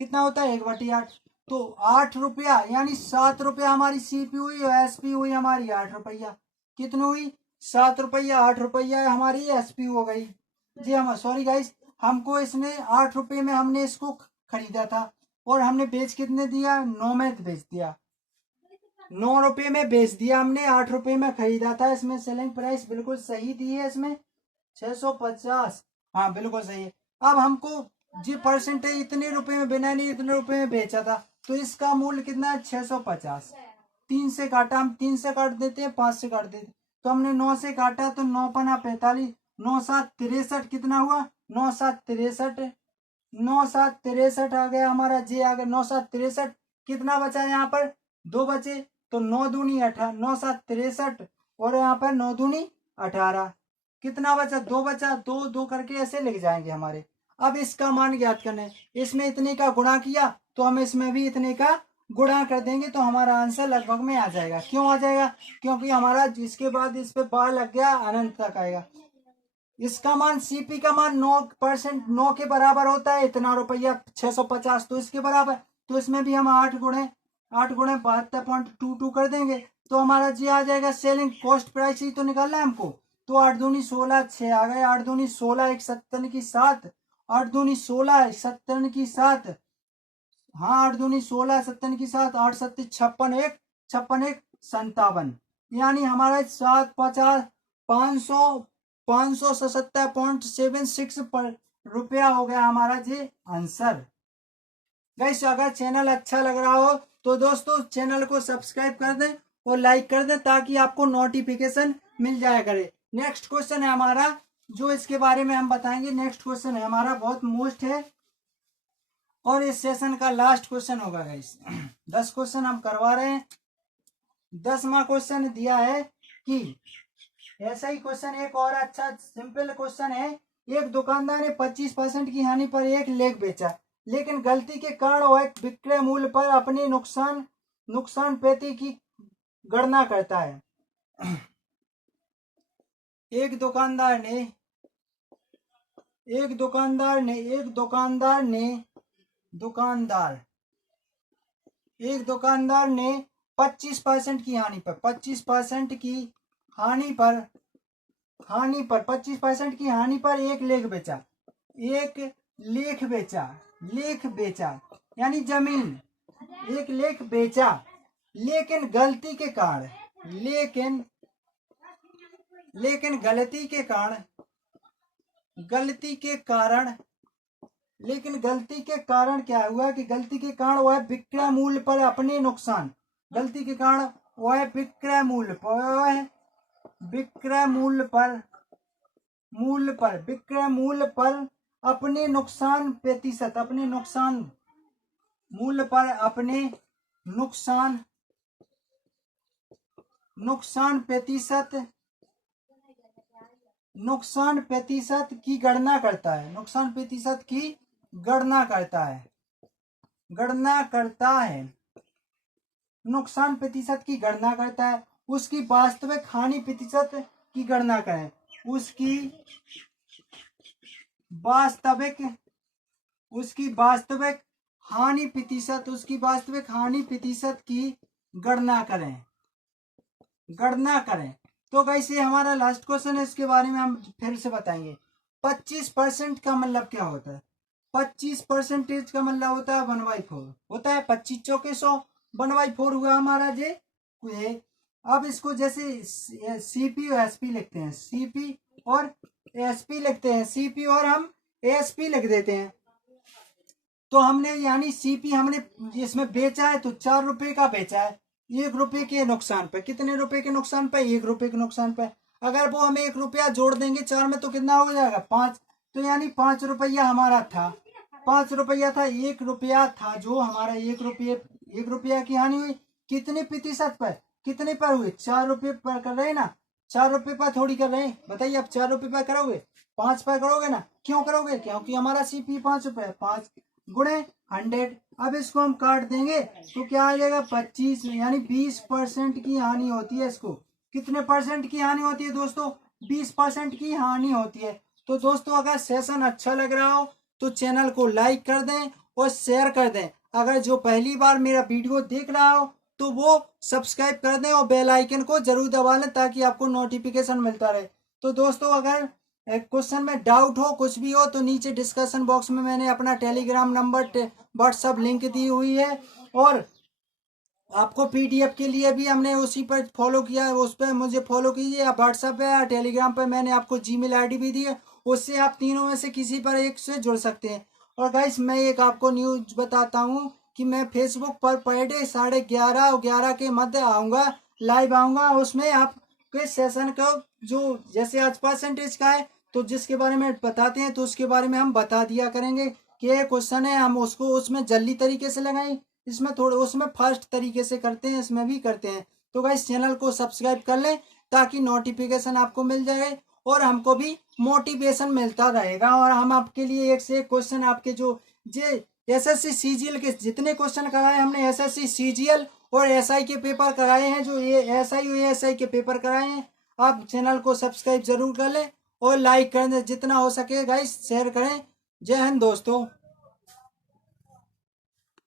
कितना होता है 1/8, तो 8 रुपया यानी 7 रुपया हमारी सीपी हुई और एसपी हुई हमारी 8 रुपया, कितनी हुई 7 रुपया, 8 रुपया हमारी एसपी हो गई जी। हम सॉरी गाइस, हमको इसने 8 रुपये में हमने इसको खरीदा था और हमने बेच कितने दिया, 9 में बेच दिया, 9 रुपये में बेच दिया हमने, 8 रुपये में खरीदा था। इसमें सेलिंग प्राइस बिल्कुल सही दी है, इसमें 650, हाँ बिल्कुल सही है। अब हमको जी % इतने रुपए में बिना नहीं इतने रुपए में बेचा था तो इसका मूल्य कितना है 650। 3 से काटा, हम 3 से काट देते हैं, 5 से काट देते हैं, तो हमने 9 से काटा तो 9 पना 45, 9 7 63, कितना हुआ 9 7 63, 9 7 63 आ गया हमारा, जे आ गया 9 7 63, कितना बचा यहाँ पर 2 बचे, तो 9 दूनी 18, 9 7 63 और यहाँ पर 9 दूनी 18, कितना बचा 2 बचा, 2 2 करके ऐसे लिख जाएंगे हमारे। अब इसका मान ज्ञात करना है, इसमें इतने का गुणा किया तो हम इसमें भी इतने का गुणा कर देंगे तो हमारा आंसर लगभग में आ जाएगा। क्यों आ जाएगा, क्योंकि हमारा जिसके बाद इस पे बार लग गया अनंत तक आएगा। इसका मान सीपी का मान 9% 9 के बराबर होता है, इतना रुपया 650, तो इसके बराबर, तो इसमें भी हम 8 गुणे 72.22 कर देंगे तो हमारा जी आ जाएगा। सेलिंग कॉस्ट प्राइस ही तो निकालना है हमको, तो 8 दूनी 16, 6 आ गए, 8 दूनी 16, 1 57 की 7, 8 दूनी 16, 57 की 7, हाँ 8 दूनी 16, 57 की 7, 8 7 56, 1 56 1 57, यानी हमारा 750 577.76 पर रुपया हो गया हमारा जी आंसर। गाइस अगर चैनल अच्छा लग रहा हो तो दोस्तों चैनल को सब्सक्राइब कर दें और लाइक कर दें ताकि आपको नोटिफिकेशन मिल जाया करे। नेक्स्ट क्वेश्चन है हमारा जो इसके बारे में हम बताएंगे। नेक्स्ट क्वेश्चन है हमारा बहुत मोस्ट है और इस सेशन का लास्ट क्वेश्चन होगा गाइस। 10 क्वेश्चन हम करवा रहे हैं। 10वां क्वेश्चन दिया है कि ऐसा ही क्वेश्चन एक और अच्छा सिंपल क्वेश्चन है। एक दुकानदार ने 25% की हानि पर एक लेख बेचा लेकिन गलती के कारण वह विक्रय मूल्य पर अपनी नुकसान प्रति की गणना करता है। एक दुकानदार एक दुकानदार ने 25% की हानि पर 25% की हानि पर 25% की हानि पर एक लेख बेचा। एक लेख बेचा यानी जमीन, एक लेख बेचा, लेकिन गलती के कारण लेकिन गलती के कारण क्या हुआ कि गलती के कारण वह विक्रय मूल्य पर अपने नुकसान, गलती के कारण वह विक्रय मूल्य पर अपने नुकसान प्रतिशत की गणना करता है। उसकी वास्तविक हानि प्रतिशत की गणना करें। उसकी वास्तविक हानि प्रतिशत की गणना करें। तो गाइस ये हमारा लास्ट क्वेश्चन है, इसके बारे में हम फिर से बताएंगे। 25% का मतलब क्या होता है? 25% का मतलब होता है 1/4 होता है। 25 चौके 100, 1/4 हुआ हमारा जे। अब इसको जैसे सीपी और एसपी लिखते हैं, सीपी और एसपी लिखते हैं, सीपी और हम एसपी लिख देते हैं। तो हमने यानी सीपी हमने इसमें बेचा है तो 4 रुपए का बेचा है, 1 रुपए के नुकसान पे। कितने रुपए के नुकसान पे? 1 रुपए के नुकसान पे। अगर वो हमें 1 रुपया जोड़ देंगे 4 में तो कितना हो जाएगा? 5। तो यानी 5 रुपया हमारा था, 5 रुपया था, 1 रुपया था जो हमारा 1 रुपया की हानि हुई। कितने प्रतिशत पर? कितने पर हुई? 4 रुपये पर कर रहे ना, 4 रुपये पर थोड़ी कर रहे हैं। बताइए आप 4 रुपये पर करोगे? 5 पर करोगे ना। क्यों करोगे? क्योंकि हमारा सीपी 5 रुपये, 5 गुणे 100। अब इसको हम काट देंगे तो क्या आ जाएगा? 25 यानी 20% की हानि होती है। इसको कितने परसेंट की हानि होती है दोस्तों? 20% की हानि होती है। तो दोस्तों अगर सेशन अच्छा लग रहा हो तो चैनल को लाइक कर दें और शेयर कर दें। अगर जो पहली बार मेरा वीडियो देख रहा हो तो वो सब्सक्राइब कर दें और बेल आइकन को जरूर दबा लें ताकि आपको नोटिफिकेशन मिलता रहे। तो दोस्तों अगर क्वेश्चन में डाउट हो, कुछ भी हो, तो नीचे डिस्कशन बॉक्स में मैंने अपना टेलीग्राम नंबर, व्हाट्सएप लिंक दी हुई है। और आपको पीडीएफ के लिए भी हमने उसी पर फॉलो किया है, उस पर मुझे फॉलो कीजिए। या व्हाट्सएप पे या टेलीग्राम पे मैंने आपको जीमेल आईडी भी दी है, उससे आप तीनों में से किसी पर एक से जुड़ सकते हैं। और गाइस मैं एक आपको न्यूज बताता हूँ कि मैं फेसबुक पर पर डे 11:30 और 11 के मध्य आऊँगा, लाइव आऊँगा। उसमें आपके सेशन का जो जैसे आज परसेंटेज का है तो जिसके बारे में बताते हैं तो उसके बारे में हम बता दिया करेंगे कि ये क्वेश्चन है, हम उसको उसमें जल्दी तरीके से लगाएं, इसमें थोड़े उसमें फास्ट तरीके से करते हैं, इसमें भी करते हैं। तो गाइस चैनल को सब्सक्राइब कर लें ताकि नोटिफिकेशन आपको मिल जाए और हमको भी मोटिवेशन मिलता रहेगा। और हम आपके लिए एक से एक क्वेश्चन आपके जो एसएससी सीजीएल के जितने क्वेश्चन कराए हमने, एसएससी सीजीएल और एसआई के पेपर कराए हैं, जो ये एसआई और एएसआई के पेपर कराए हैं। आप चैनल को सब्सक्राइब जरूर कर लें और लाइक कर दें, जितना हो सके गाइस शेयर करें। जय हिंद दोस्तों।